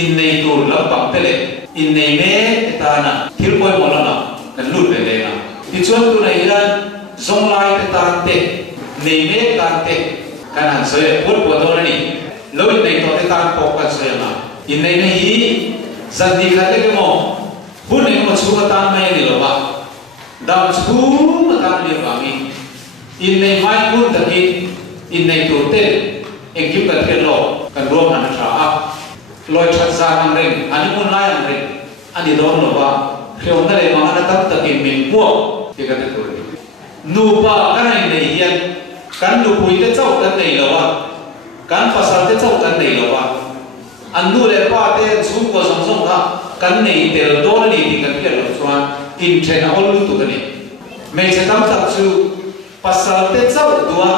in nei tur lam pang tele in nei me ta na thil poi mo la na kan lut le le na ti chuan tu nei lan zong lai te tan te nei me tan te kan han soe pur po do ni lo nei to te tan po kan soe na in nei nei hi zan di kha le ke mo hu nei mo chu ka tan mai ni lo ba dam chu ma tan le ba mi in nei mai kun ta ki in nei tur te en kim ka thel lo kan ro han tha a loi chat za ang ring ani mun lai ang ring ani don lo ba kheu na le ma na tam ta ki min mo ti ka te tu nu ba ka nai nei hian kan nu pui te chau kan nei lo wa kan pasal te chau kan nei lo wa an nu le pa te chu ko song song ka kan nei tel do ni ti kan pe lo chuan in chen a ol lu tu ni me che tam tak chu pasal te chau tua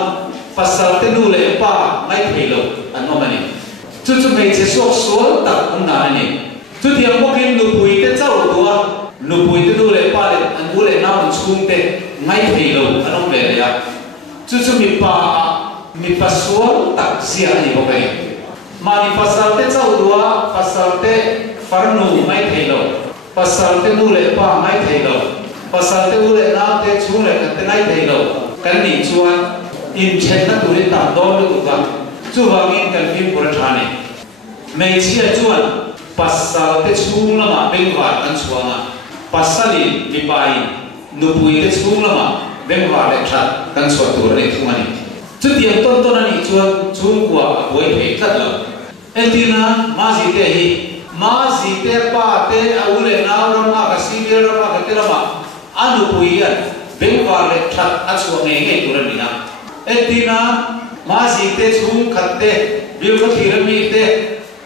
pasal te nu le pa mai thei lo an no mani chú mấy chế số tập cũng nà này chú thiệt một cái nụ bụi tết cháu tua nụ bụi tết nụ lệ ba lệ anh nụ lệ nào anh chung tết ngay thầy lâu anh ông về đấy chú mi pa số tập gì anh ấy vậy mà mi pasal tết cháu tua pasal tết phật nụ ngay thầy lâu pasal tết nụ lệ ba ngay thầy lâu pasal tết nụ lệ nào tết chung lệ cái ngay thầy lâu cái này chuan in chen nó tụi tạm đó được không chú vàng in cần phim của thằng này mấy chia chuan pasal te chung lama beng var kan chuanga pasali mi pai nupui te chung lama beng var le that kan chuat tur le thumani chu tiang ton ton ani chuan chung kwa boi phe that lo entina ma ji te hi ma ji te pa te aule naw ram a ka sivir ram a ka te lama anupui an beng var le that a chuang nge nge tur ni na entina ma ji te chung khat te bil ko thir mi te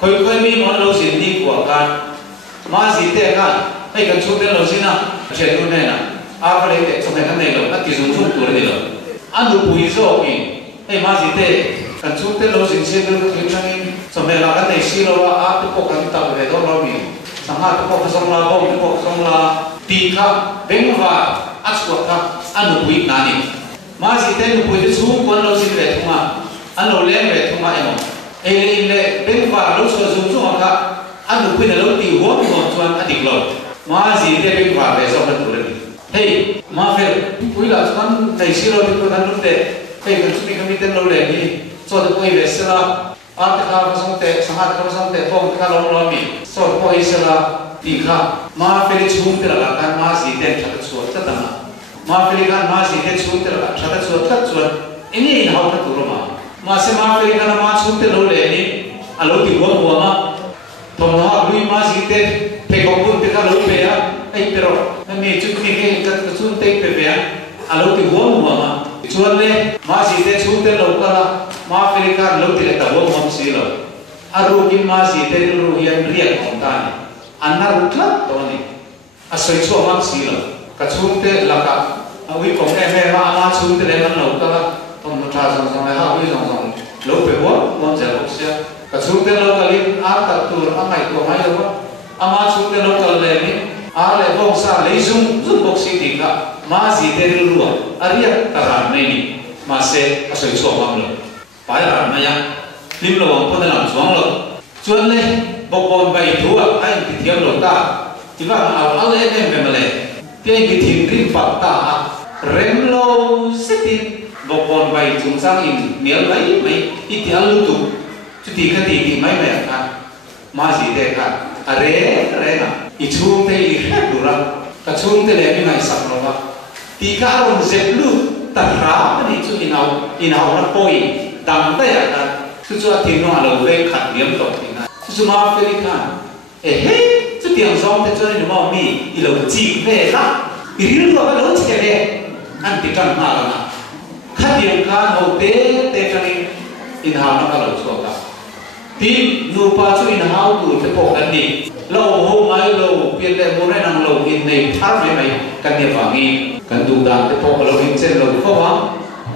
khoi khoi mi mon lo sin ni kwa kan ma ji te kan ai kan chu te lo sin na che tu ne na a ba le te chu ne kan ne lo na ti zum chung tu le lo an du pui zo ki ai ma ji te kan chu te lo sin se bil ko thir chang in so me la kan nei si lo a tu ko kan ta le do lo mi sang ha tu ko song la bom tu ko song la ti kha beng wa a chu kha an du pui na ni ma ji te nu pui te chu kon lo sin le thuma an lo le le thuma e mo ele le beng va lo so zum so ka an du pui na lo ti ho mo chuan a dik lo ma ji te beng va le so kan tu le hey ma fer pui la chuan nei si lo ti ko kan lu te hey kan chu mi kan mi ten lo le ni so de pui le sela a te ka song te sang ha te song te phong te ka lo mi so pui sela ti kha ma fer chung te la kan ma ji te tha chu ta ta na ma fer kan ma ji te chung te la tha ta chu ta chuan ini hau ta tu ro ma se ma fe kana ma chung te lo le ni a lo ti ho mo ma to na lui ma ji te pe ko pun te ka lo pe ya ai pero na me chu mi ke ka chung te pe pe ya a lo ti ho mo ma chuan le ma ji te chung te lo ka ma fe ka lo ti le ta ho mo si lo a ru kin ma ji te ru hian riak kon ta ni an na ru tla to ni a soi chu ma si lo ka chung te la ka a wi ko me ma chung te le man lo ka ông nó tra xong xong lại học đi xong xong lâu về quá con trẻ học xe cả xuống tên lâu cả linh á cả tuổi á ngày của mấy lâu quá á má xuống tên lâu cả lên đi á lại vong xa lấy dung bốc xí thì cả má gì tên luôn á riêng cả làm này đi mà sẽ á sợi chuột bằng rồi phải làm này nhá lim lâu ông có thể làm xuống rồi chuan này bốc bồn bày thua anh thì thiếu lâu ta chỉ vào áo lên em về mà lên cái thiên kinh phật ta rem lâu sẽ tin bọc bồn bày chúng sang in nếu lấy mấy ít thì ăn lưu tục chút thì cái gì thì mấy mẹ khác mà gì thế khác à rẻ na ít chung thế ít hết đủ rồi cả chung thế này mới ngày sập rồi thì cả ông dẹp lưu ta khá mà đi chút in hậu nó bôi đằng tay à chút chút thì nó là về khẩn điểm rồi thì na chút mà về đi cả hết chút tiền xong thế cho nên nó mà mi ít lâu chỉ về lắm ít lúc rồi nó chỉ về ăn thì cần mà là khát điện khan hậu tế cho nên in hào nó cả lâu chua cả thì nụ pa chú in hào đủ để bộกันđi lâu hôm mai lâu biến lại muốn năng lâu in này thắt mấy mấy cần điểm vàng đi cần đủ đàn để bộ lâu in trên lâu khó quá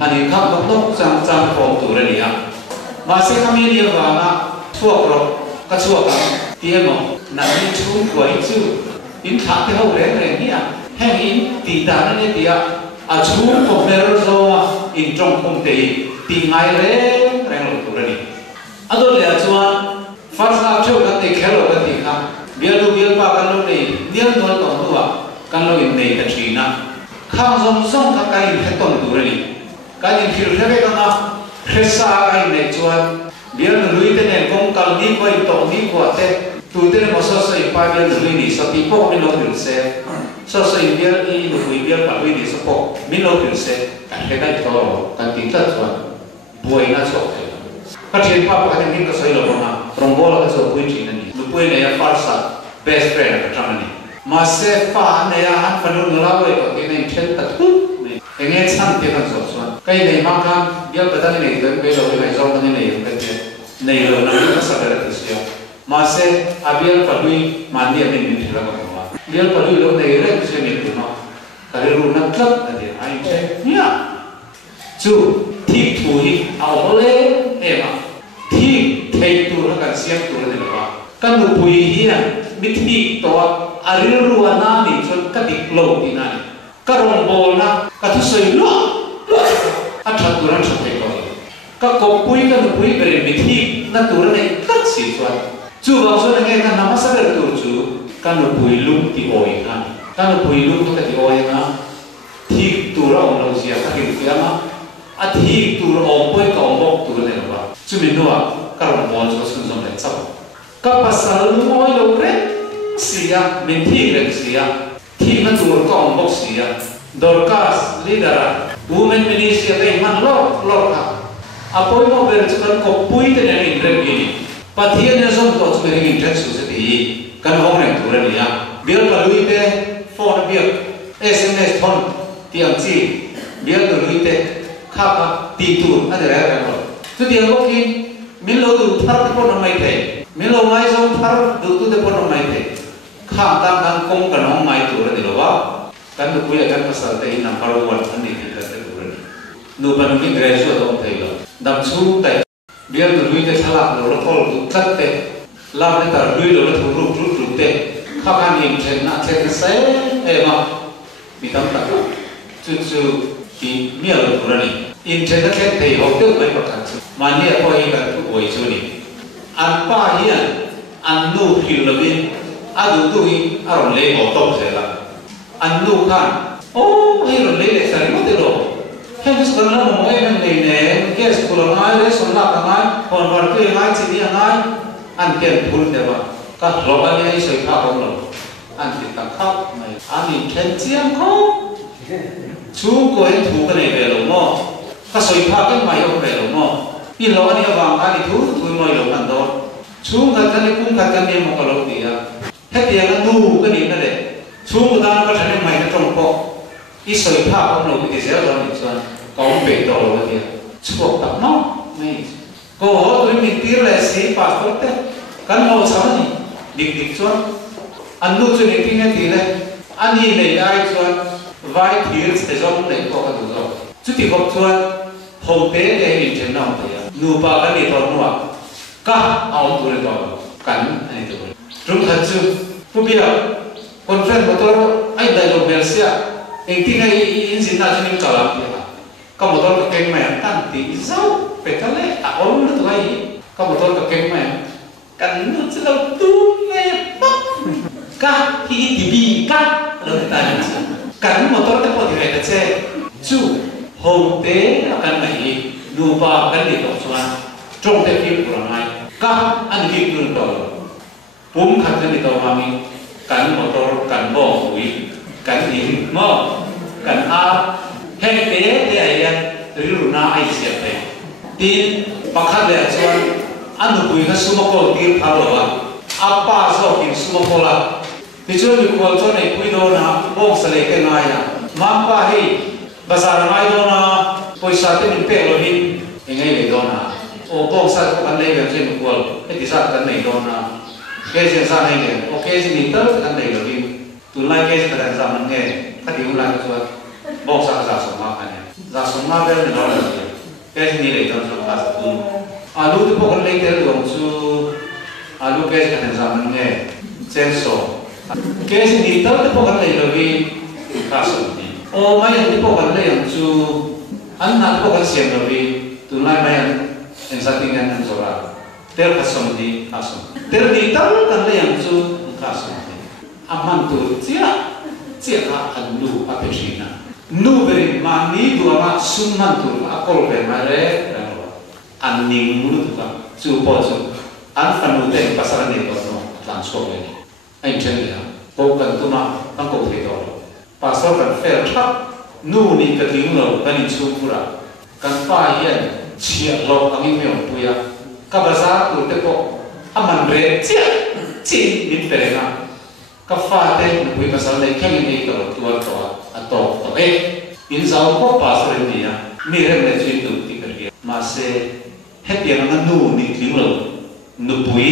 anh em khác nó sang phòng tủ ra đi à mà sẽ không yên điểm vàng à chua rồi cả chua cả thì em bảo nãy chú quấy chú in thắt cái hậu đấy này nhỉ hay in tỉ tả nó đi à chú một mèo rồi in trong không thể tìm ngay lên rèn luyện tụi này anh tôi là chuan phát ra trước các cái khéo cái gì khác biar ba kan lo này niên thôi tổng thôi kan lo in này cái gì na khang zong các cái hết tổng tụi này cái gì khi thế cái nào hết xa cái này chuan biar lui thế này cũng cần đi quay tổng đi qua thế tụi thế này mà sao sai phải biar lui đi sao thì bốc mình lo được xe sao sai biar đi lui biar phải lui đi sao bốc mình lo được xe cái cái đó cái tính chất chuan buổi na chọc cái chuyện pháp cái này cái sai lo mà trong bộ là cái số quy trình này lúc buổi này phải sa best friend cái trong này mà sẽ phá này anh phải luôn là vậy cái này chết tất cái nghe sang tiếng anh sốt xuân cái này mang cam biar betul này cái bây giờ cái dòng cái này cái này rồi nó cũng sẽ ra được sự mà sẽ biar phải lui mà đi mình thì là cái đó biar phải lui lúc này đấy sẽ mình được nó cái rồi nó rất là gì anh sẽ nhá chú thích thú hi ao lên em à thích thấy tu nó cần xem tu là được không cái nụ bùi hi à biết thích to ariru ana ni chọn cái địch lâu thì này cái rồng bồ na cái thứ sấy lúa anh thật tu rằng thật thấy rồi cái cột bùi cái nụ bùi về biết thích nó tu này rất xí chọn chú bảo cho nên cái nama sao được tu chú cái nụ bùi lung thì oi ha cái nụ bùi lung cái thì oi na thích tu ra ông lâu gì cái gì cái mà thích tu ra ông bôi cái ông bốc tu này là bao chú mình nói cái rồng bồ cho xuân giống này sao cái pasal lu oi lâu đấy xí à mình thích đấy xí à thích nó tu ra cái ông bốc xí à Dorcas leader women ministry cái man lo ha apoy mo ber chuan ko pui te ne in rem ni pathian ne som to chu ber in rem su se ti kan hong ne tu ra ni ya biar pa lui te phone biar sms thon tiang chi biar tu lui te kha ka ti tu a de ra ra lo tu tiang ko ki min lo tu thar te pon mai the min lo mai som thar du tu te pon mai the kha tam kan kong kan hong mai tu ra ni lo ba kan tu puya kan pasal te number 1 an ni te tu ra ni nu ban mi graduate ông thầy lo đam chú tại biar tu lui te thalak lo kol tu tat te lam ne tar lui lo tu ruk te kha kan in chen na chen se e ma mi tam ta chu ki mi lo tu ra ni in chen na chen thei ho te mai pa kan chu ma ni ko hi kan tu oi chu ni an pa hi an nu hil lo bin adu tu hi aron le ho to se la an nu kan o hi ron le le sa ri mo te lo Hãy subscribe cho kênh Ghiền Mì Gõ để không bỏ lỡ những Isoi pa ông nội cái gì đó rồi chuan có ông bị đồ rồi kìa chuột tập nó này cô hỏi tôi mình tiếc là sĩ passport thế cán bộ sao này địch chuan anh nuôi cho nên tiếng thì này anh đi này ai chuan vai thiệt sẽ giống này có cái đồ rồi chút thì học chuan hậu tế để hình thành nào thì nu ba cái gì đó nữa cả ông tôi rồi cắn này rồi chúng thật sự không biết con friend của tôi anh đại lộ Malaysia anh tin ngay in sinh ra cho nên cả làm gì cả, có một đôi cái kênh mày tan tí dâu phải cái lẽ ổn nữa thôi, có một đôi cái kênh mày cần nước sẽ đâu tu nghe bắp, cá thì bị cá, rồi ta làm gì, cần một đôi cái body này là xe, chú hồn tế là cần này, nụ ba cần để đọc xoan, trong thế phim của nó này, cá ăn thịt luôn rồi, bún khát cái gì đâu mà mình cần một đôi cần bỏ mũi kan in mo kan a he te te ai ru na ai sia te tin pakhat le chuan anu pui ka sumako tir phalo wa apa so kin sumako la ti chu mi ko cho nei pui do na bong sale ke ngai na ma pa hi bazar ngai do na poisa te min pe lo hin ngai le do na o bong sa ko kan le ga chen ko e ti sa kan nei do na ke chen sa nei le o ke ji ni tar kan nei lo hin tu lai ke ta dan zaman nge ka di ulang chu bok sa za so ma ka ne za so ma be ne lo la ke ni le don so ka tu alu tu pok le te lo chu alu ke ka dan zaman nge chen so ke ni ta tu pok le lo vi ka so ni ô mấy anh đi bộ gần đây anh chú anh nãy bộ gần xem rồi vì tụi này mấy anh sát tiếng anh rồi à tel khá sống đi khá sống tel đi tao gần đây anh chú khá sống đi aman tu chia khá anh nu apechina nu về mà ní đùa mà sum man tu akol về mà re anh ning mulu tu kan chú bỏ chú anh phải nuôi tên pasal này đó nó làm số này anh chân là bộ cần tu mà anh cũng thấy đó pasal cần fair chắc nu ni cái tiếng nào cái ni chú pura cần phải hiện chia lọc anh em tu ya các bahasa tu te ko aman re chia chi ni te na các pha te nuôi pasal này khen ni cái tu atau in zau ko pasal ni ya mi rem le chin tu ti kerja masih hết tiền nó nu ni tiếng rồi nu bui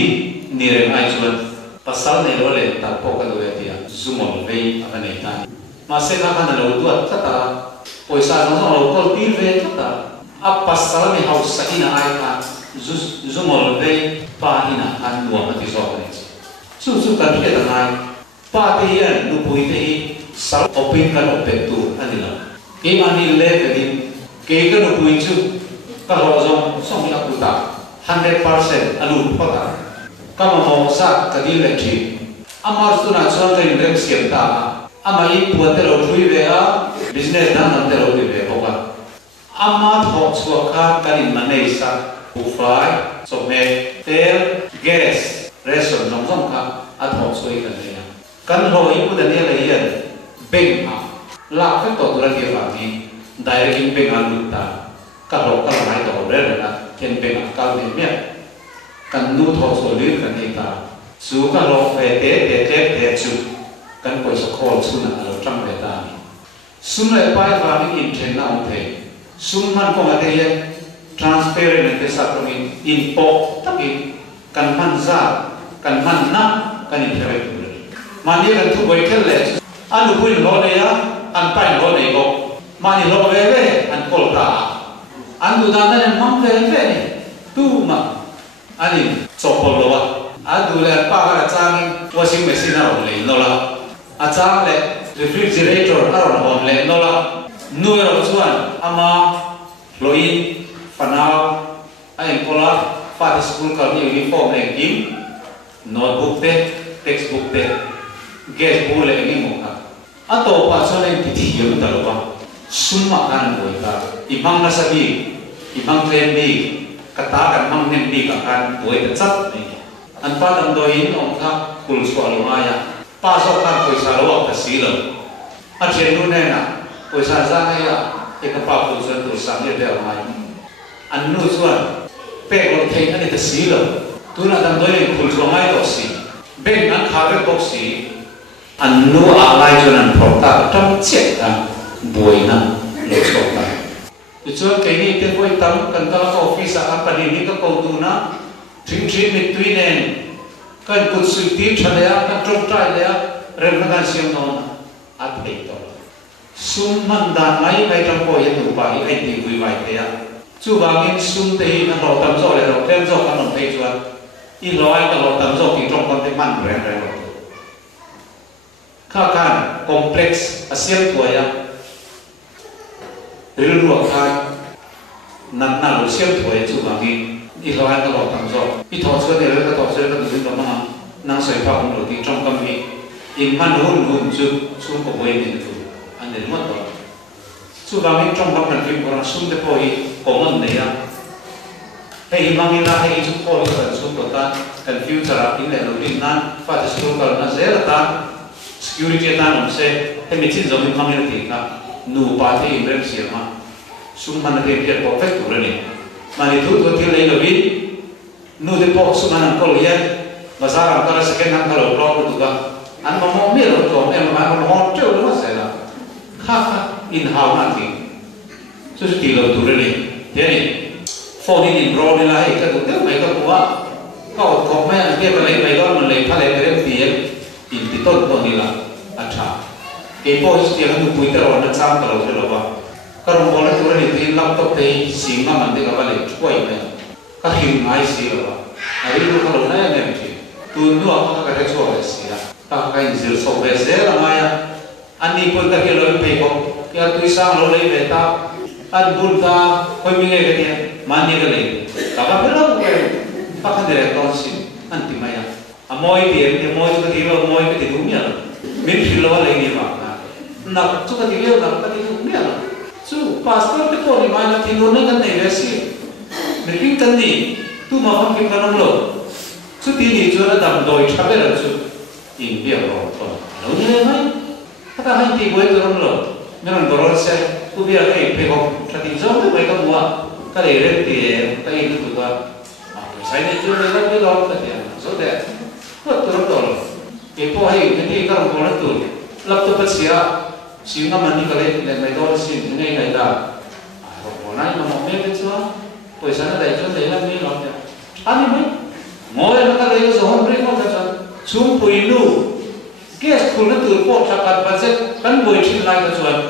ni rem ai chuan pasal này rồi lên ta po cái đồ gì à zoom về anh này ta mà sẽ là cái nào tuột tất cả poisa nó nó có tiền về tất cả áp pasal này học sai na ai ta zoom về pa ina anh nuông cái gì này su cần cái này pa thì anh nu bui thì sao open kan open tu anh đi làm cái mà đi lên cái nu bui chứ các họ dùng xong là cụ ta 100% alu pata kama mau sa kadi lechi amar tu na chuan rein rem siam ta ama I puate lo thui ve a business dan nam te lo ve boka ama tho chua kha kanin manei sa ufai so me tel gas reson nong song kha a tho chui kan ne kan ho I pu da ne le yen beng a la fe to tu ra ke va ni direct in beng a lu ta ka lo ka mai to re na ken beng a ka ne me kan nu tho so lir kan ne ta su ka lo fe te chu kan ko so khol chu na lo tram ve ta ni sum le pai va ni in then na on the sum man ko ma te ye transparent te sa ko ni in po ta ki kan man za kan man na kan in thai tu ma ni kan thu boi khel le an lu pui lo ne ya an pai lo ne go ma ni lo ve ve an kol ta an du dan na mam ve ve ni tu ma ani chopol lo wa adu le pa ka chang washing machine ro le no la a chang le refrigerator ro hon le no la nu ro chuan ama loin fanao ai kola fa school ka ni uniform le kim notebook te textbook te gas bu le ni mo ka a to pa chuan ai ti thi yo ta lo wa summa kan boi ka imang na sabi imang len bi kata kan mang nem bi ka kan boi ta chat ni an pa dam do in ong kha kul swal ma ya pa so kan poisa lo ka si lo a chen nu ne na poisa za na ya e ka pa kul chuan tu sam ye de ma an nu chuan pe lo thei ani ta si lo tu na dam do in kul so mai to si ben an kha ve box si an nu a lai chuan an phok ta tam che ka boi na lo so ka chuan ke ni te boi tam kan ka office a pa ni ka ko tu na thing mit tui nen kan kut sui ti thalea kan trong trai lea rem na kan siam no na at pe to sum man dan mai kai tam ko ye tu ba I ai ti vui vai te ya chu ba ngin sum te hi na ro tam zo le ro tem zo kan on pe chuan I lo ai ka lo tam zo ki trong kon te man rem rem kha kan complex asiam tu ya ril ruak khai nan na lo siam tu ya chu ba ngin I lo ai ka lo tam zo I tho chua de le ka tho chua ka du ka ma nang soi pha ong lo ti trong kam hi in man hun chu chu ko boi ni tu an de mo to chu ba mi trong ba kan kim ko ra sum de po I ko man ne ya hei mang ina hei chu ko ka chu ko ta confuser a in le lo rin nan fa de school ka na zera ta security ta no se he mi chin zo mi mang ina ti ka nu pa te in rem sia ma sum man de ke perfect tu re ni mani tu tu til nei lo bin nu de po su man ko ye bazar ka ra second hand lo pro tu ka an ma mo mi lo to em ma mo ho tu lo se la kha in how na ti su ti lo tu re ni te ni phone in ro ni la ka tu te mai ka tu wa ka ko me an ke ba lai mai lo man lai pha lai re ti in ti ton to ni la acha ke po ti an tu pu te ro na cham ka lo se lo ba karong bola tu ni ti laptop te sima man de ka bale koi me ka him ai si lo ai lu ka lo na ne ti tu nu a ka ka cho le si ya ta ka in zil so be se la ma ya ani ko ta ke lo pe ko ke ya tui sang lo lấy về ta ăn bún ta khơi mi nghe cái này mani cái này ta có biết đâu cái ta không để con xin ăn tìm mày à moi tiền moi cái tiền lo moi cái tiền đúng nhỉ mình chỉ lo lấy nhiều mà nạp chút cái tiền lo nạp cái tiền đúng nhỉ chú pastor cái con này mà tiền lo cái này là gì mình kinh tân đi tu mà không kinh tân lo chú tiền đi chú là đầm đồi chắp lên là chú in việc rồi đâu như thế này ta hay tiền với tôi không lo mình còn rồi sẽ tu việc cái phải học cái tiền giống như vậy các mua cái này rất tiền cái này tụi ta sai này chú này rất biết lo cái tiền số đẹp rất tốt rồi cái phố hay cái gì các ông có tụi lập tức bắt xia xíu năm anh đi cái này mày đó xin ngay ngày ta hôm nay mà một mấy cái chứ bây giờ nó đầy cho thấy là mấy lắm chứ anh đi mấy ngồi nó cái này rồi hôm nay không cái gì xuống bùi nu cái school nó tụi phố chặt chặt budget căn bùi trên lại cái chuyện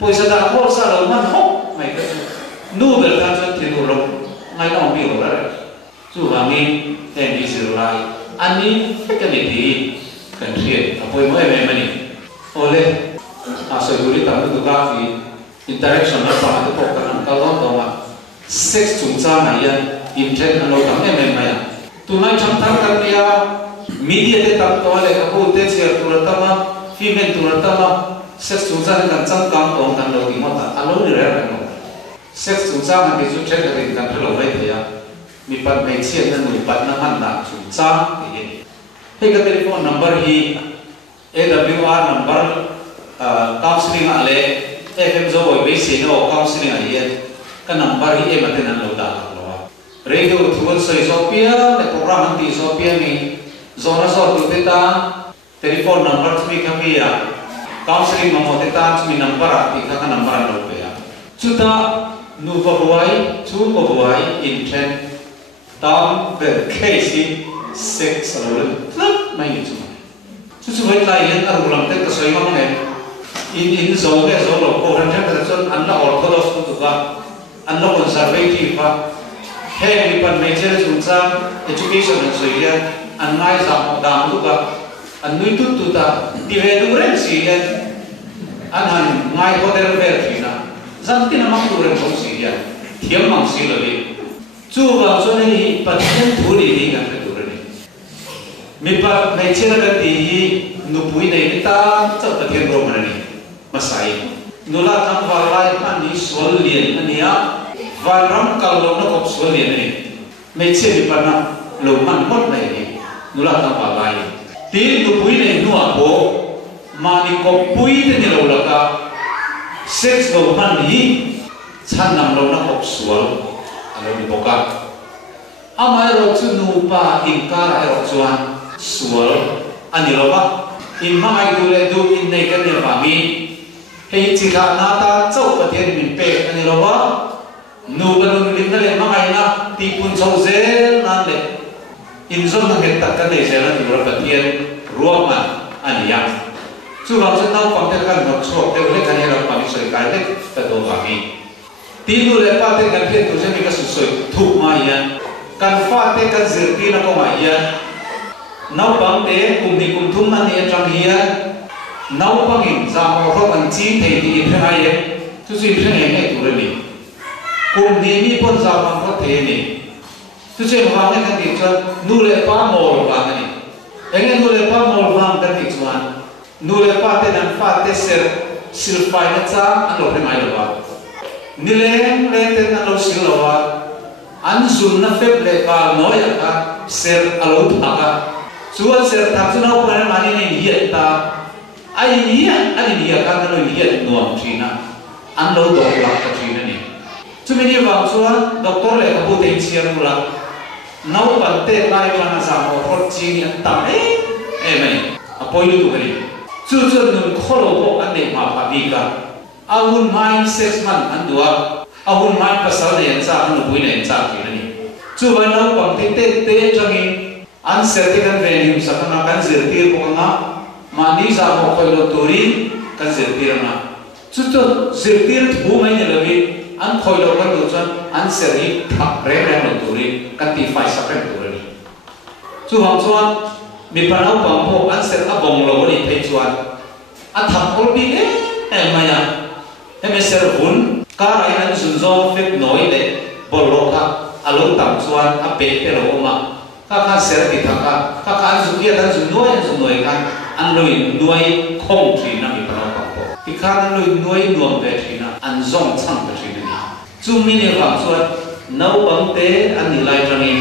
bây giờ đã có sao rồi mà hốc mày cái nu về tham gia thi đua rồi ngay nó không biết rồi chú hàng nghìn em đi xử lại anh đi cái này thì cần thiết apoi mới về mình ole soi duri tam tu ka fi interaction na pa to ka an ka don to ma sex chung cha na ya intent an lo tam em ma ya tu nai cham thang ka tia media te tam to le ka bu te share tu ra ta ma female tu ra ta ma sex chung cha kan chang kam to kan lo ti ma ta alo ni ra no sex chung cha ma ke chu check ka rin kan lo vai te ya mi pat mai chen na nui pat na han na chung cha ti हे का telephone number ही AWR number counselling आले FM जो वो बेसिक है वो काउंसलिंग आई है का नंबर ही ये मते नन लोटा लोआ रेडियो थुवन सोई सोपिया ने प्रोग्राम हंती सोपिया में जोना सो तुतेता टेलीफोन नंबर तुम्ही कमी या काउंसलिंग ममोतेता तुम्ही नंबर आती का नंबर लोपे या चुता नुवबुआई चुबुआई इंटेंट ताम वे केसी sex alone mai ni chuma chu vai lai len ar bulam te ka soi mang ne in zo ge zo lo ko ran ta chon an la orthodox tu ka an la conservative pa he ni pan mai che chung cha education an soi ya an ngai sa mo dam tu ka an nui tu ta ti ve du ren si ya an han ngai ko der ver thi na zan ti na mang tu ren chong si ya thiam mang si lo li chu ba cho ni pathen thu ni ni ka mi pa mai chen ka ti hi nu pui nei ni ta cha ta thiam ro ma ni ma sai nu la tham wa lai pan ni sol lien ani ya wa ram kal lo na kop sol lien ni mai chen mi pa na lo man mot nei ni nu la tham wa lai ti nu pui nei nu a bo ma ni kop pui te ni lo la ka sex lo man ni chan nam lo na kop sol alo ni boka amai ro chu nu pa in ka ra ro chuan sual ani loba in mai du le du in nei kan ne ba mi hei chi kha na ta chau pa thian min pe ani loba nu ba nu lim na le mai na ti pun chau zel na le in zon na het ta kan nei zel ani ro pa thian ruwa ma ani ya chu ba chen nau pang te kan no chok te le kan ne pa mi soi kai te ta do ba mi ti nu le pa te kan thian tu se mi ka su soi thu ma ya kan fa te kan zir ti na ko ma ya nau bang te kum ni kum thum man ni atang hiya nau bang in za mo ro an chi thei ti in hai ye chu chi thei ne tu re ni kum ni ni pon za bang ko the ni chu che ma ne kan ti cha nu le pa mo ro ba ni enge nu le pa mo ro kan ti chuan nu le pa te nan fa te ser sil fai na cha an lo mai lo ba ni le te na lo sil lo ba an zum na fep le pa no ya ka ser alo tha ka chuan ser thak chu nau pa mani nei hiat ta ai ni ka ka no hiat nuam thina an lo do la ka thina ni chu mi ni wang chuan doctor le ka bu te chiang mula nau pan te lai pa na sa mo hot chi ni ta e mai apoi lu tu kari chu chu nun kholo ko an nei ma pa bi ka awun mind sex man an dua awun mind pasal ne an cha an bui ne an cha ki ni chu ba nau pang te changi an sertifikan venue sakana kan zirtir ko nga mani za mo ko lo tori kan zirtir na chuto zirtir thu mai ne lawi an khoi lo kan du chan an seri thak re lo tori kan ti fai sakren tori chu hang chuan mi panau pang ho an ser a bong lo ni thei chuan a thak ol bi e maya MSR vun karai an zunzo fet noi le boloka alung tam chuan a pe te lo ma ka ser ti thaka ka an zukia dan zunoi kan an loi nuai khong thi na mi pra pa ko ti khan loi nuai nuam ve thi na an zong chang ve thi ni chu mi ne wa chuan nau bang te an ni lai tani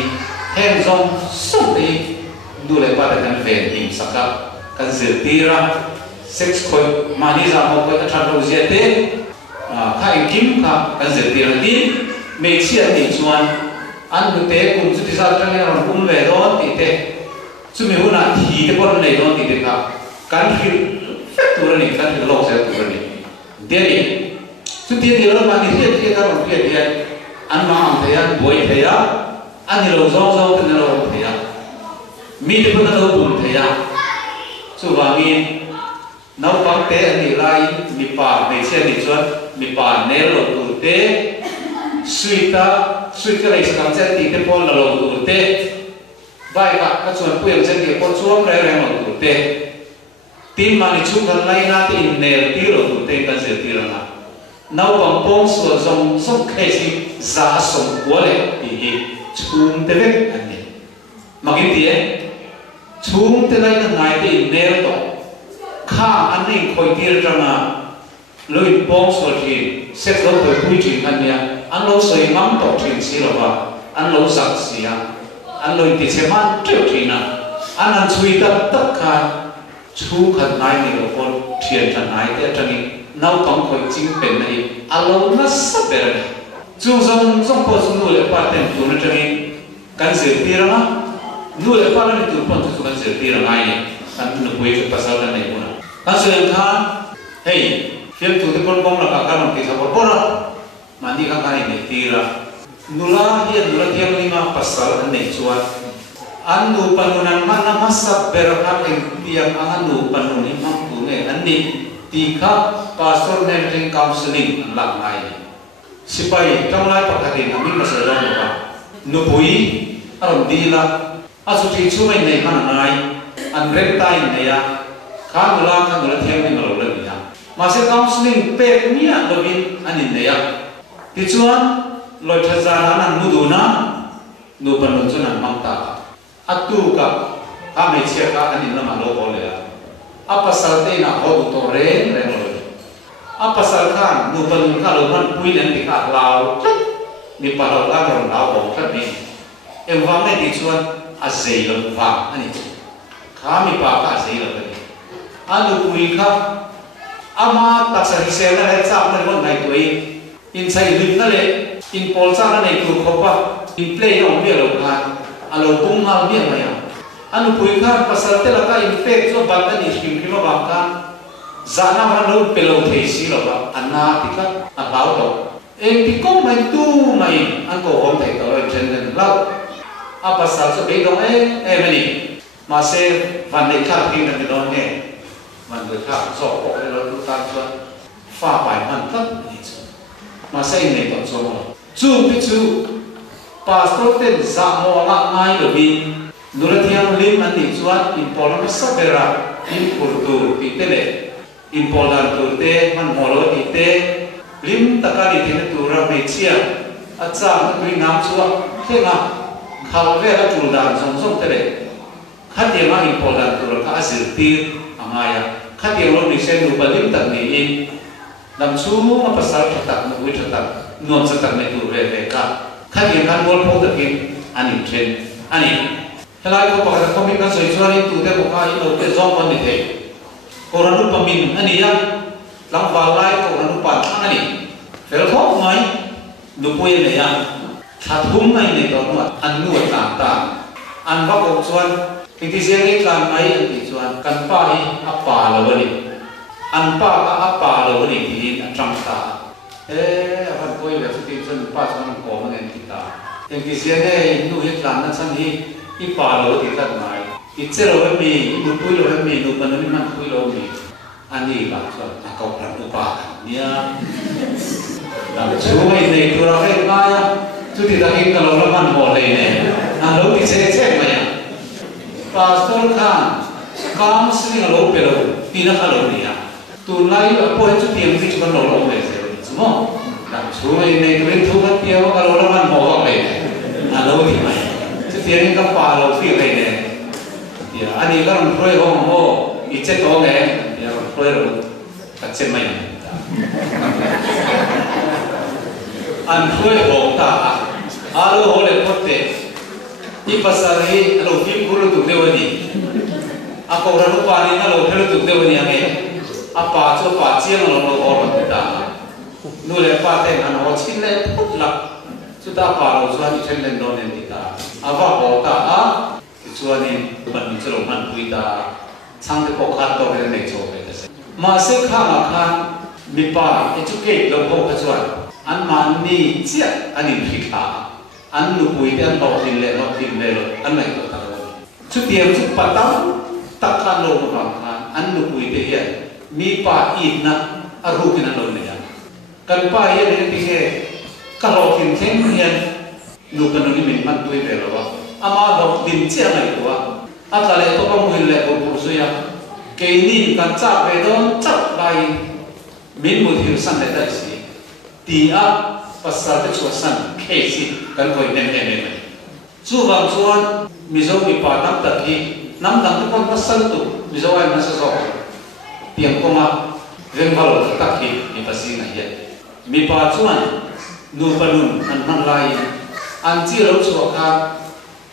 hen zong su te du le pa kan ve im saka kan zir tira sex khoi mani za mo ko ta than ro je te kha in kim kha kan zir tira ti me chia ti chuan an du te kum chu ti sa tang ya ron ve do ti te chu mi huna thi te pon nei do ti te kha kan thi tu ra ni kan thi lo se tu ra ni de ni chu ti ni lo ma ni thi ta ron pia pia an ma am te an boi te ya an ni lo zo zo te lo te ya mi te pon lo bum te ya chu wa mi nau pang te an ni lai mi pa me chen ni chuan mi pa ne lo tu te suita lai sang chen ti te pon lo tu te vai ka chuan puem chen ke pon chuam re lo tu te tin ma ni chu kan lai na ti in ne ti lo tu te kan se ti ra na nau pang pong so zong song khe si za song ko le ti hi chum te ve an ni magin ti e chum te lai na ngai te in ne to kha an ni khoi ti ra na loi pong so thi set lo ko pui thi kan ya an lo soi mam to thin si lo ba an lo sak si ya an lo ti che man tu thi na an chui ta tak kha chu khat nai ni lo pon thian than nai te tani nau pang khoi ching pen nai alo na sa ber chu zong po su nu le pa ten tu na tani kan se ti ra ma nu le pa na tu pon tu kan se ti ra ngai ni kan nu pui ka pasal na nei bona kan se kha hey fiam tu te pon bong la ka kan ti sa por bona mandi ka kan ni ti ra nula hi nula tiam ni ma pasal an nei chuan an nu panunan man na masa ber ka eng tiam an nu panun ni ma tu ne an ni ti kha pastor netting counseling an lak ngai sipai trong lai pakhatin ami pasal ro ba nu pui aron di la asu ti chu mai nei man ngai an rem tai ne ya kha nula tiam ni lo le ya ma se counseling pe mia lo bin anin ne ya ti chuan loi thaza nan nu du na nu panun chu nan mang ta atu ka ame chia ka anin na ma lo ko le apa sal te na ho to re lo apa sal khan nu panun ka lo man pui len ti ka lao ni pa lo ka ron lao bo ka ni em wa me ti chuan a sei lo wa ani kha mi pa ka sei lo ni anu pui kha ama ta sa hi se na le cha na lo ngai toi in sai lim na le in pol cha na nei tu khopa in play no me lo kha alo tung mal me ma ya anu pui kha pasal te la ka in pek so ban ani him ki ma ba ka zana ma no pelo thei si lo ba anna ti ka a bao to em ti ko mai tu mai an ko hom thei to chen den lau a pasal so be dong e mani ma se van nei kha ti na ni don ne man de kha so ko le lo tu tan so fa bai man tak ni chu ma se nei to so chu pi chu pastor ten za mo la ngai lo bin nurathiam lim an ni chuan in polam sabera in kurtu ti te le in polan tu te man molo ti te lim takari te tu ra me chia acha tu nam chuwa the nga khal ve la tu dan song song te le khati ma in polan tu ra ka asir ti amaya khati lo ni sen nu palim tak ni in nam chu ma pasal tak nu wi tak non sa tak me tu ve ve ka khati kan bol pho ta kin ani tren ani helai ko pa ko mi kan soi chuan tu te ko ka i lo te zong pan ni the koranu pamin ani ya lang wa lai koranu pan ani fel kho mai nu pui ne ya tha thum mai ne to no an nu ta an ba ko chuan ti ti siang ni tlan mai an ti chuan kan pa hi a pa lo ni an pa a pa lo ni ti an tang ta apan koi le ti chuan pa chuan ko ma ne ti ta en ti siang ne nu hi tlan na chan hi i pa lo ti tat mai i che lo mi nu pui lo mi nu pan ni man pui lo mi ani ba chuan a ko ra nu pa nia la chu mai nei tu ra ve ma ya chu ti ta kin ka lo la man ho le ne an lo ti che mai ya pastor khan counseling lo pe lo ti na ka lo ni ya tu lai a po chu ti ang ti chu lo lo me se semua dan semua ini tulen tu kan dia kalau orang mau apa kalau di mana setiap ini kan palau feel ini ya ani kan proyek orang mau icet orang ya proyek kacau main an proyek orang tak alu oleh pote di pasar ini alu film guru tu dewani aku orang lupa ni alu film tu dewani ame apa coba cian alu orang kita nulis paten an orang cina putlak sudah palau sudah dicendeng donen kita apa kota kecuali menjelman kita sampai pokat tu kita mencoba masih kan mipa itu ke lompok kecuali an mani cia anin fika an lupui dan lokin le an naik tu tahu setiap patang takkan lo makan an lupui dia mipa ina arukin an lo ni kan pa ia dengan tiga kalau kinteng yang lupa nuni minman tuh itu loh ama dok dincia ngai tua atau le to kamu le kursu ya kini kan cap itu cap lain min mudir san le tadi sih dia pasal kecuasan kesi kan kau ini cuba cuan misal mipadam tadi nam tu pun pasal tu misal ay masa sok tiang koma rengal tadi ni pasti naya mipaduan nupanun an lain anti lo suaka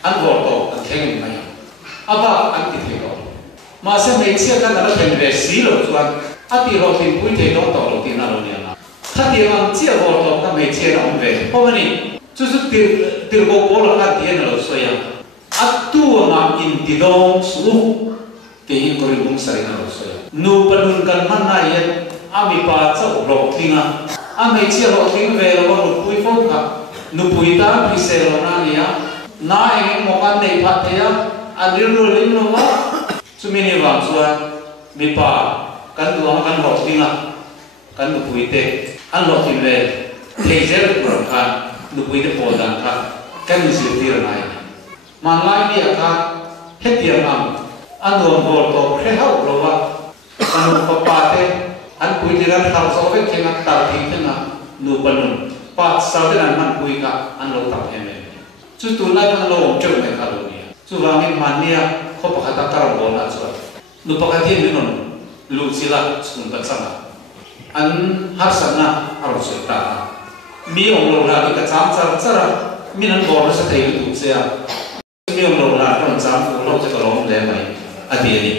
an gorto an theng mai aba an ti thego ma se me sia kan ala pen ve si lo chuan ati ro tin pui the dong to lo tin na lo nia khati ang chia gorto ka me chia na ve pomani chu chu tir go ko lo ka ti na lo so ya atu ma in ti dong su te in ko ri bung sai na lo so ya nupanun kan man na ye ami pa cha ro tinga amei chia lo ting ve lo lo pui phong ka nu pui ta pi se lo na nia na eng mo kan nei phat ya adil lo lim lo wa sumini wang suan mi pa kan duang kan lo tinga kan nu pui te an lo ting ve te zer pro ka nu pui te po dan ka kan si ti ra nai man lai dia ka het dia am an lo bo to khe hau lo wa an pa pa te an pui ti ran thau so ve kena tar thi kena nu panun pa sau te nan man pui ka an lo tap hem chu tu na kan lo cheu me ka lo ni chu wa mi man nia kho pa ta kar bo na chu nu pa ka thi mi non lu sila sun ta sama an har sana ar so ta mi ong lo la ka cham char chara mi nan bo sa thei tu se a mi ong lo la kan cham fu lo che ka lo le mai a ti ni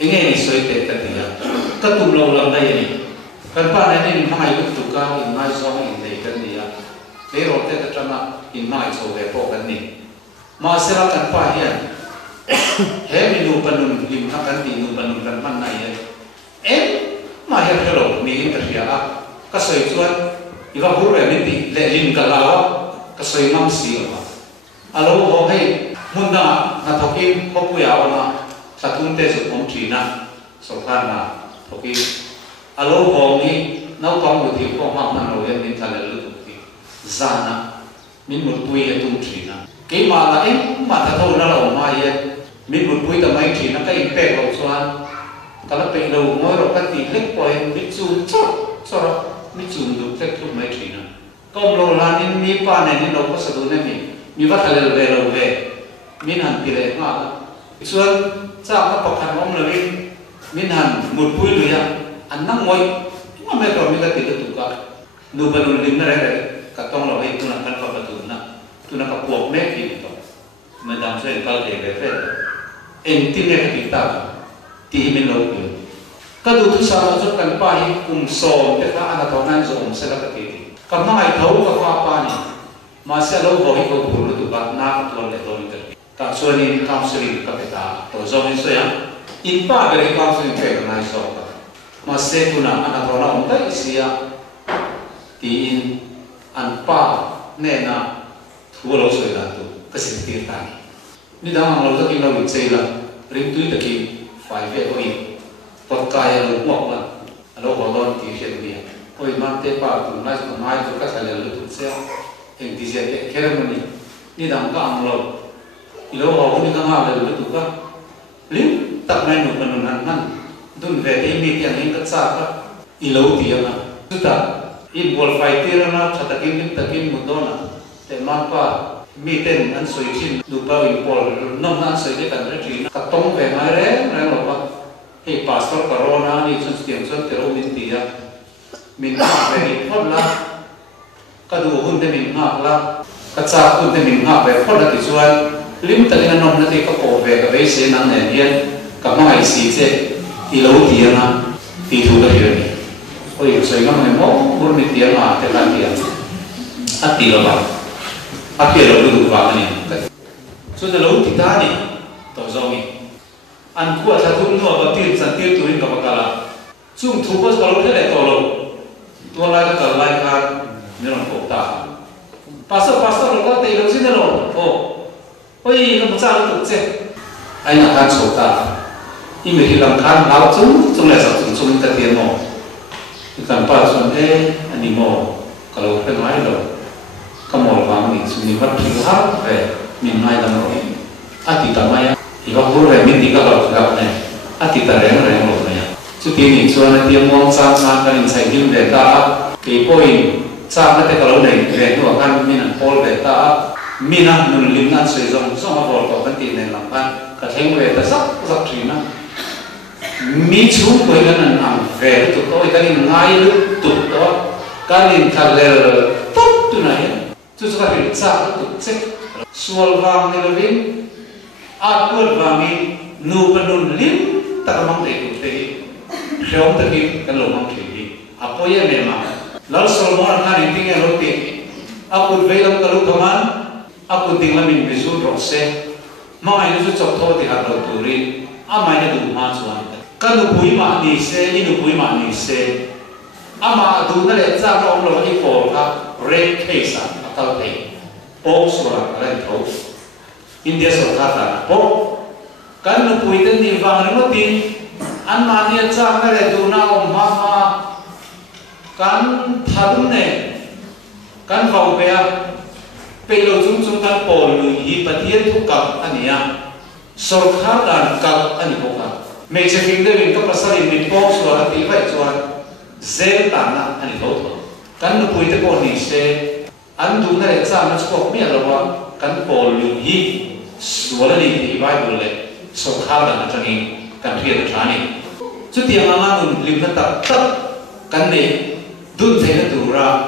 enge ni soi te ta ti ya ka tum lo lam dai ni kan pa na ni mai ku tu ka in mai so in nei kan ni ya le ro te ta chama in mai so ve po kan ni ma se ra kan pa hian he mi nu panun lim ha kan ti nu panun kan man nai em ma he ro mi in ka ria ka soi chuan iwa bur re mi ti le lim ka lawa ka soi mam si wa alo ho hei mun na na thokin ko pu ya wa na sa tun te su om thi na so khan na thokin alo ho ni nau pang mu thi ko ma man ro yen ni thal lu tu ti zana min mu pui e tum thi na ke ma la em ma tha tho na lo ma ye min mu pui ta mai thi na ka in pe lo chuan kala pe lo ngoi ro ka ti lek po en mi chu cho cho mi chu du tek tu mai thi na kom lo la ni mi pa ne ni lo ko sa du ne mi va thal ve lo ve min han ti le ma chuan cha ma pa khan om lo min han mu pui lu ya an nang moi ma me ko mi ka ti tu ka nu ba nu lim na re ka tong lo hai tu na kan pa tu na ka puak me ki to ma dam se kal de ve fe en ti ne ki ta ti min lo ki ka du tu sa zo kan pa hi kum so te ka ana to nan zo se la ka ti ka ma ai thau ka pa pa ni ma se lo ho hi ko bu lu tu ba na to le to ni ta so ni counseling ka pe ta to zo ni so ya in pa be counseling pe ka nai so ka masih guna anak orang untuk isia tin an pa nena thua lo soi la tu kesentir tani ni dang lo takin lo sei la ring tu taki fai ve oi pot kaya lo mok la lo ko don ti che ni oi man te pa tu na so mai tu ka sa le lo tu se en ti je te ceremony ni dang ka ang lo ho ni ka ma le lo tu ka lim tak nai nu kan nan nan dun ve te mi tiang in ka cha ka i lo ti na tu ta in bol fai tirana chatakin lim takin mudona te man pa mi ten an soi chin du pa in bol nom an soi de kan retri ka tong ve mai re lo ba he pastor corona ni chun tiang chun te ro min tia min ha ve ni phot la ka du hun te min ha la ka cha hun te min ha ve phot la ti chuan lim takin nom na te ka ko ve ka ve se nan ne hian ka mai si che i lo tia na ti thu ka hi ni oi soi ngam ne mo bur mi tia ma te kan tia ati lo ba ati lo du ba ni so de lo ti ta ni to zo ni an ku a tha thum no ba ti san ti tu rin ka ba kala chung thu ba ka lo the le to lo to la ka lai ka ne ron ko ta pastor lo ka te lo sin lo o oi no cha lo tu che ai na kan so ta i me hi lam khan lao chung le sa chung ta ti no kan pa son ani mo kalau pe mai lo kamol wang ni suni wat thi ha ve min mai lam ro ati ta mai i ba hur ve min di ka lo ga ne ati ta reng lo ne chu ti ni chuan na ti mo cha na kan in sai him ve ta ke point cha na te ka lo nei ve no kan min an pol ve ta min an nun lim na se zong so ma bol ko kan ti ne lam kan ka theng ve ta sak thi na mi chú của anh làm về tụi tôi cái ngay lúc tụi đó cái liền thằng lờ tốt tụi này chú cho cái sao tụi chết sual vàng này là vin aqua vàng này nu bên nun lim ta cái mong để tụi thế khéo tự nhiên cái lồng mong thì apa ya memang lalu Solomon kan yang tinggal roti aku velam kalau teman aku tinggal min bisu rose mau ini tu cok thau di harga turi amai ni tu mah cuan kan tu bui mah ni se ini tu bui mah ni se ama tu na le cha long lo ni ko ka red case atau te pok suara kalian tahu India suara kata pok kan tu bui tu ni vang ni tin an mania cha na le tu na mama kan thadum ne kan vau pe pelo chung kan pol hi pathian thu kap ania sorkha dan kap ani boka me che king de win ka pasari mi po so ra ti vai chuan zel ta na ani lo tho kan nu pui te ko ni se an du na le cha na chok mi lo wa kan pol hi suala ni ti vai bu le sorkha dan atani kan thia ta ni chu ti anga un lim na ta kan ne dun thế là đủ ra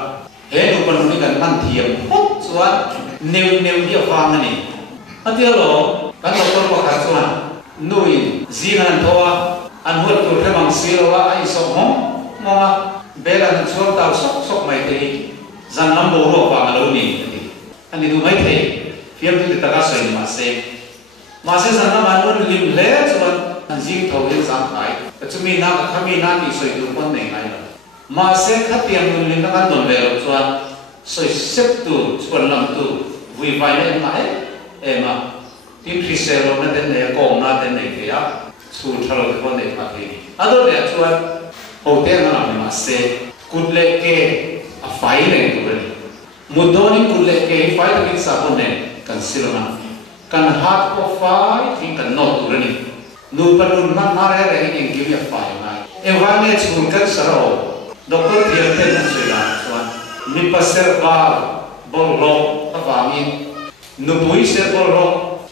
hết đủ phần này cần ăn thiệp hốt chuan nêu địa phương này anh thấy lo cái đó con có khá chuan nuôi gì anh thua anh huấn tụi cái bằng xí lo anh sọc hông mà bé là chuan tao sọc mày thì dàn năm bộ đồ vàng lâu nè anh đi mấy thế phim thì ta có sợi mà sẽ dàn năm anh huấn lim lẽ chuan anh riêng thầu hiện sáng phải chúng mình na thì sợi đủ con này ngay mà sẽ khát tiền mình lên các anh đồn về chuan soi xếp tu chuan làm tu vui vai lên mãi em à tin khi xe lo nó đến này còn nó đến này kìa chu thằng lo con này phát đi à đó là chuan hậu tiên nó làm mà xe cút lệ kê à phải này tu rồi một đôi những cút lệ kê phải là cái sao con này cần xí lo na cần hát có phải thì cần nốt tu rồi nè nu padun mang ra cái những cái việc phải này em vai này chuan cái sao doktor thiam ten an soi la chuan mi passer ba bol ro awangin nu pui ser bol ro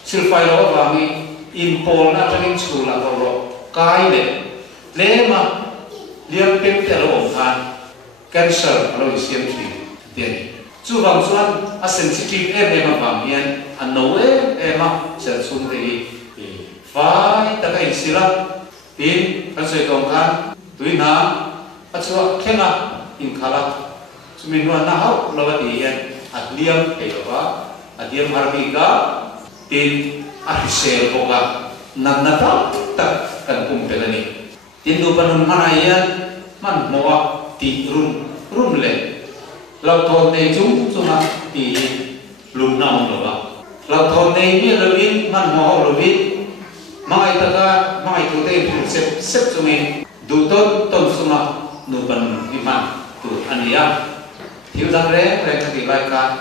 silfai ro awangin in pol na tangin chula bol ro kai le ma liam pem te ro khan cancer ro siam thi tiền chu wang chuan a sensitive em awangin an no em ser sum te vai ta kai sila tin an soi tong khan tuina achua khenga in khala chumin wa na hau lo di yan atliam ewa adiam harbi ga tin ahisel boga nanata ta kan kum pelani tin du panun manayan man mowa ti rum le lao thon ne chung chuma ti lum naung lo ba lao thon ne mi lo in man mo lo in mai ta ga mai tu te sep chumin du ton suma nu ban iman tu ania thiếu rằng rẽ cái lại cả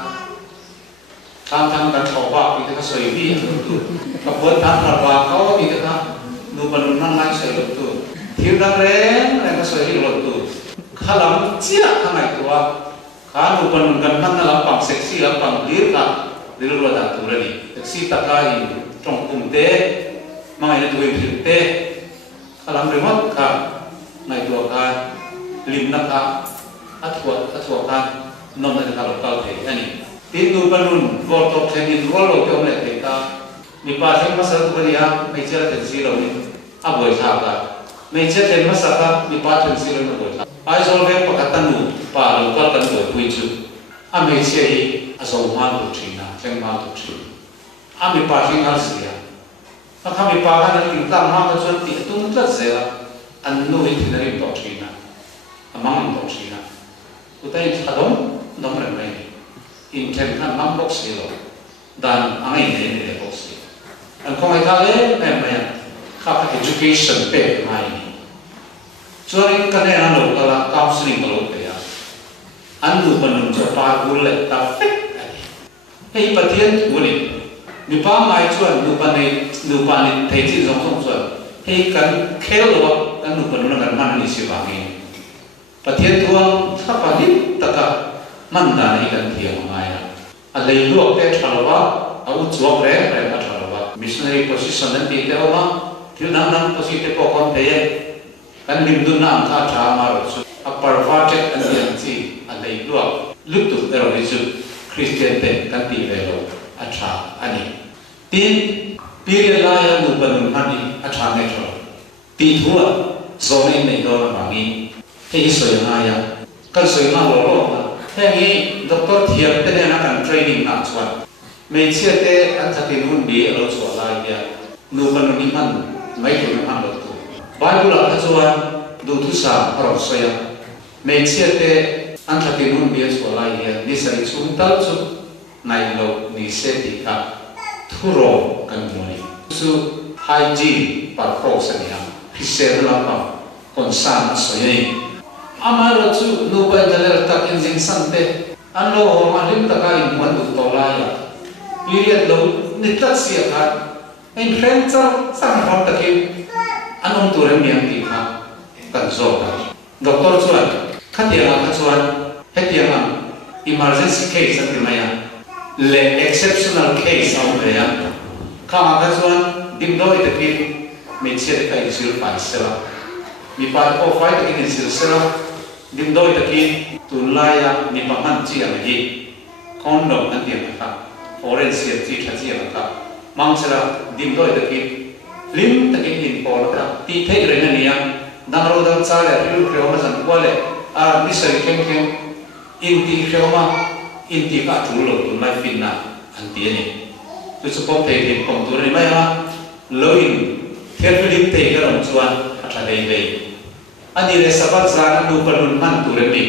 tham kan thọ bạc thì cái sợi vi các vợ tham là bạc có thì cái nu ban năng lai sợi tu thiếu rằng rẽ cái sợi vi tu khalam chia khangai tua khanu panun kan man na lampang seksi lampang lir ka rilwa da turani seksi takai trong kumte mai na tuin phirte khalam remote ka ngai tua ka limna ka athwa ka nom na ka lokal the ani tin nu panun vor top thenin rolo te omle te ka mi pa theng masal tu bania mai chera ten si lo ni aboi tha ka mai che ten masaka mi pa ten si lo na boi tha ai sol ve pakatanu pa lo ka kan boi pui chu a mai che hi a so ma tu thina theng ma tu thi a mi pa theng al sia a kha mi pa ka na tin tam ma ka chon ti tung tla zela an nu hi thina ri to thina a mang to thina utai thadom nom re mai in ten kan nam box lo dan angai ne ne box an ko ai ta le mai kha education pe mai chuan kan ne an lo kala counseling lo pe ya an lu panun cho pa gul le ta fek hei pathian tu ni pa mai chuan nu pa ni thei chi zong zong chuan hei kan khel lo kan nu panun kan man ni si wa nge pathian tuang tha pa ni taka man da ni kan thiam mai a lei luak te thalawa a u chuak re a thalawa missionary position an ti te oma thil nam position te po kon te kan lim dun na kha tha ma ro chu a perverted an yang chi a lei luak lutu ero ni chu Christian te kan ti ve lo a tha ani tin period la ya nu panun ani a tha me tho ti thua zone nei do ma ngi hei soi nga ya kan soi nga lo lo hei doctor thiam te ne na kan training na chuan me chia te an thakin hun bi lo chu la ya nu panun ni man mai thu na lo tu bible la chuan du thu sa ro soya me chia te an thakin hun bi chu la ya ni sai chung tal chu nai lo ni se ti ka thu ro kan mo ni su hygiene par pro sa ni ha ki se la pa kon san soya amaro chu nu pa daler tak in jing san te an lo ho ma lim taka in man du to la ya period lo ni tak sia kha en friend cha sang ram takin anom tu rem yang ti kha kan zo ka doctor chuan khatia kha chuan hetia emergency case an maya le exceptional case au me ya kha kha chuan dim doi takin me che kai sil pai sela mi pa ko fai takin sil sela dim doi takin tun laya mi paman chi am hi condom an tiam kha forensic chi tha chi am kha mang sela dim doi takin lim takin in por ka ti thei re na nia dang ro dang cha le ru khro ma san kwa le a mi sai kem kem in ti khro ma in ti ka thu lo tun mai fin na an ti ni tu chu pom thei dim pom tu ni mai ha lo in thel lim te ka rom chuan a tha dei dei ani le sabat zana nu panun man tu re mi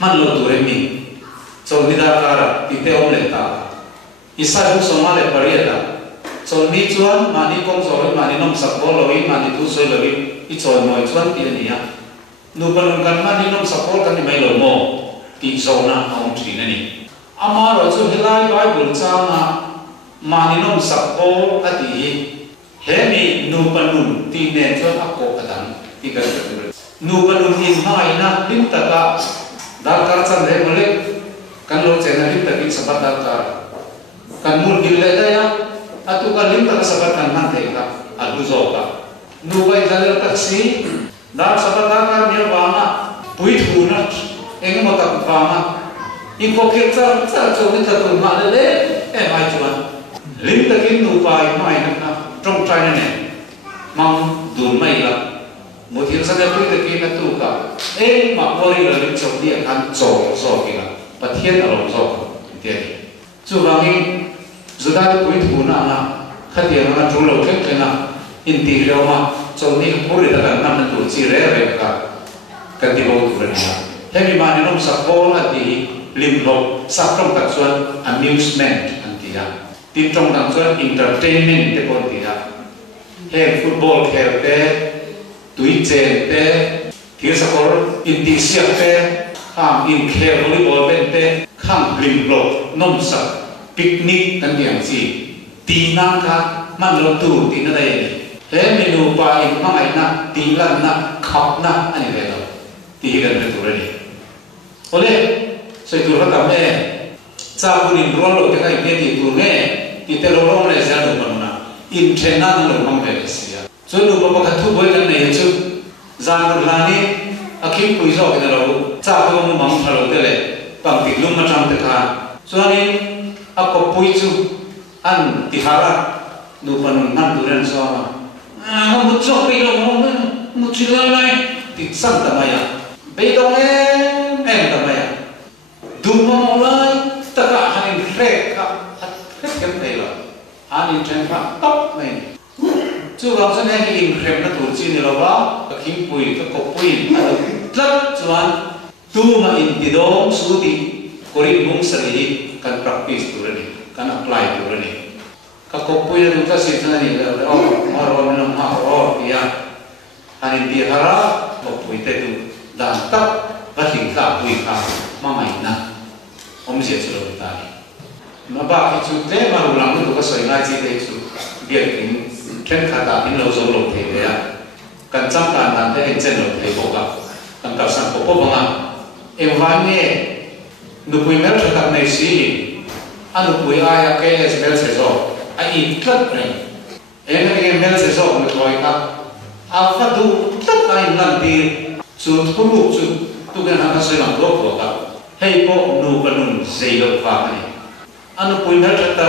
man lo tu re mi so nida kara ti te om le ta isa hu so ma le pariata so ni chuan ma ni kong so ma ni nom sak bo lo i ma ni tu so lo i i choi moi chuan ti ni ya nu panun kan ma ni nom sak bo kan ni mai lo mo ti so na ong thi na ni ama ro chu hilai bible cha na ma ni nom sak bo ati he mi nu panun ti ne chuan a ko adan ti kan nu panun in mai na lim taka dar kar chan re mole kan lo chena lim takin sabat dar kar kan mul gil le da ya atu kan lim taka sabat kan man the ka alu zo ka nu bai daler taksi dar sabat dar kar ne wa na pui thu na eng mo tak wa ma in ko kir cha cho ni ta tu ma le e mai chuan lim takin nu bai mai na trong trai ne mang dun mai la một thiên sang tôi được kia tu cả, em mà bồi là những chỗ địa ăn trổ kia, và thiên là lòng trổ, tiền, chú vàng đi, dù ta tuổi thù nào, khát tiền nó chú lâu kết thế nào, in tì rau mà, chỗ này bồi là gần năm tuổi chỉ rẻ cả, cái tiền bồi thù này, thế vì mà nếu sắp bồi là thì lim lộc, sắp trong đặc xuân amusement anh chị ạ, tin trong đặc xuân entertainment để bồi thì ạ, hay football khéo thế tuổi trẻ te thiếu sắc hồn in tì siết te kham in khéo volleyball bên te kham lim lộc nom sắc picnic kan yang si ti nang kha man lo tu ti na dai he menu pa in mai na ti lan na khop na ani ve lo ti gan re tu re ole soi tu ra tam e cha bu ni ro lo te kai me ti tu nge ti te lo lo le za lo pan na in thena lo mang ve sia chu lu ba ka thu boi kan nei chu zan ro la ni akhim pui zo ke lo cha bu mu mang tha lo te le pang ti lum ma chang te kha chu ni a ko pui chu an ti hara nu pan nan tu ren so ma mu cho pe lo mu chi la lai ti sang ta ma ya be dong em ta ma ya du ma lai ta ka hanin re ka het kem pe lo hanin chen pha top mai chu long san he in krem na tu chi ni lo ba ka khim pui ka ko pui tlat chuan tu ma in ti dong su ti kori mung sari kan practice tu ni kan apply tu ni ka ko pui na ta si na ni la ma ro na ma ro ya hanin ti hara ko pui te tu dan tak va thing ka pui ka ma mai na om je chu lo ta ni ma ba ki chu te ma ru lang tu ka soi ngai chi te chu bia kin ken kha ta in lo zo lo the le ya kan cham kan dan te en chen lo the ko ka kan ka san ko po ba ma em van ne nu pui mel tha tak nei si anu pui aya ke es mel se zo a i tlat nei em ne mel se zo me thoi ka a fa du tlat ai nan ti chu thu lu chu tu kan ha ka soi lang ro ko ka hei po nu ka nun sei lo fa ni anu pui mel tha ta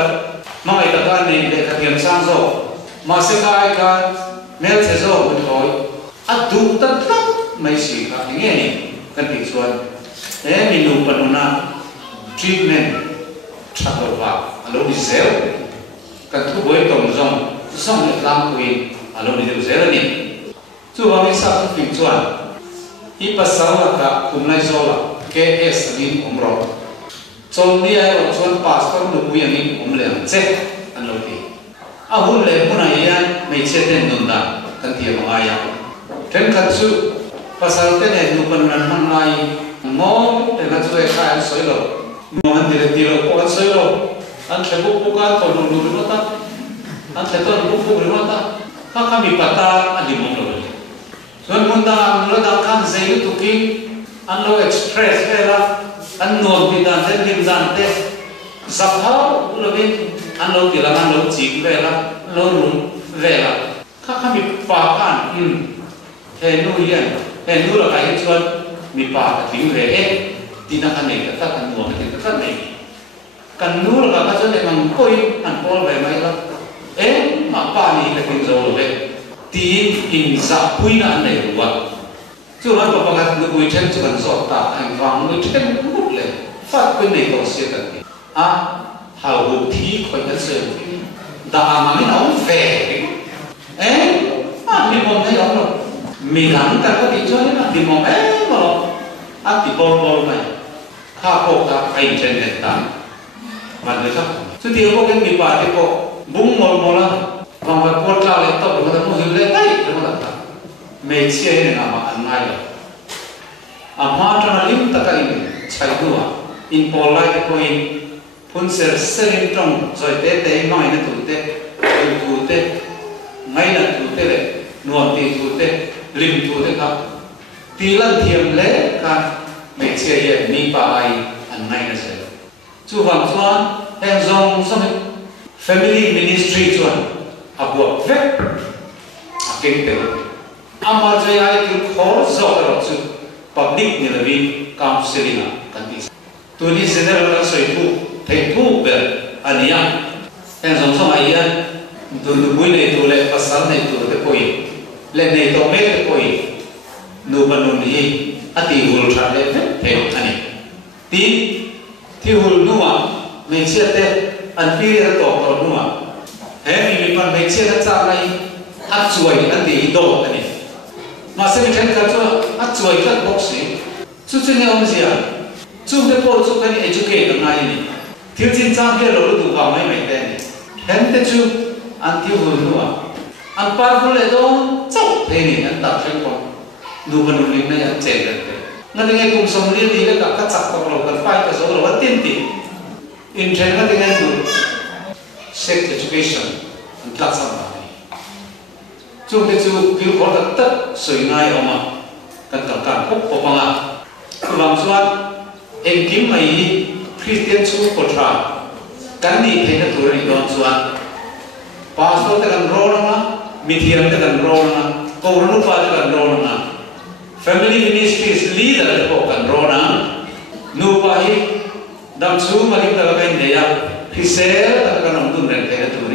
ma ai ta ka nei le ka tiam sang zo ma se ka ai ka mel se zo me thoi a du ta tlat mai si ka nge ni kan ti chuan mi nu pa nu na treatment thakor wa alo ni zel kan thu boi tong zong song le lam kui alo ni zel ni chu wa mi sa thu pin chuan I pa sa la ka kum lai zo la KS ni omro chon ni ai ro chuan pastor nu pu yang ni le che an lo ti a hun le mun ai ya mai che ten nun da kan ti ma ya ten khat chu pasal te ne nu pan nan man lai mo te na chu e kha soi lo mo han ti lo ko soi lo an the bu pu ka to lu lu ta an the to bu pu ri ta ka ka mi pata an di mong lo so mun da lo da kan sei tu ki an lo express vela an no ti dan te lim dan te zap ha lo bin an lo ti la an lo chi vela lo ru vela ka ka mi pa kan he nu yen he nu la kai chuan mi pa ka ting ve e ti na kan nei ka kan nuam ka ka nei kan nu la ka chuan mang koi an pol ve mai la e ma pa ni ka ting zo lo ve ti in za pui na nei ruwa chu lan pa ka nu pui chen chu kan zo ta ai wang nu chen mut le fat ko nei ko se ka ti a hau hu thi khoi na se da ma ni na ve e ma mi mo nei lo mi lắng ta có tiếng chơi là tìm mong ấy mà ăn thì bol này khá bộ ta anh trên nền tảng mà người khác chứ thiếu có cái mi bà thì có bung mol là và mà con trao lên tàu được người ta mua hiểu lên đấy được người ta mấy chia này là mà ăn ngay rồi mà cho nó lim ta cái chạy đua in bol lại cái coin phun sờ sering trong rồi té nói nó thủ té ngay là thủ té đấy nuột thì thủ té lim tu te ka ti lan thiam le ka me che ye mi pa ai an nai na se chu wang chuan heng zong som family ministry chuan abu ve a king te ama je ai ki khor zo ro chu public ni la vi counseling kan ti tu ni general la soi tu thei tu be ania heng zong som ai ya tu bui nei tu le pasal nei tu te koi le nei to me te koi nu panun hi ati hul tha le the ani ti hul nuwa me che te an pi re to nuwa he mi pan me che ta cha lai a chuai ati do ani ma se mi chen ka chu a chuai ka box si chu chu ne om sia chu de po chu ka ni educate ngai ni thil chin chang ke lo tu wa mai mai te ni hen te chu an ti hul nuwa an par hul le do chau thế ni an ta chen ko nu ban nu ling na ya chen de nga de ngai kum som li ni le ka chak ko lo kan fai ka zo lo wa tin ti in chen nga de ngai tu sex education an tla sam ba ni chu te chu pil ko ta ta soi ngai oma kan kop ko manga wang suat engkim mai Christian school kotra kan ni thena tur ni don suat pastor te kan ro na mithiam te kan ro na ko ranu pa te kan ro na family ministries leader te ko kan ro na nu pa hi dam su ma hi ta ka ne ya Hisel ta kan dun ren thena tur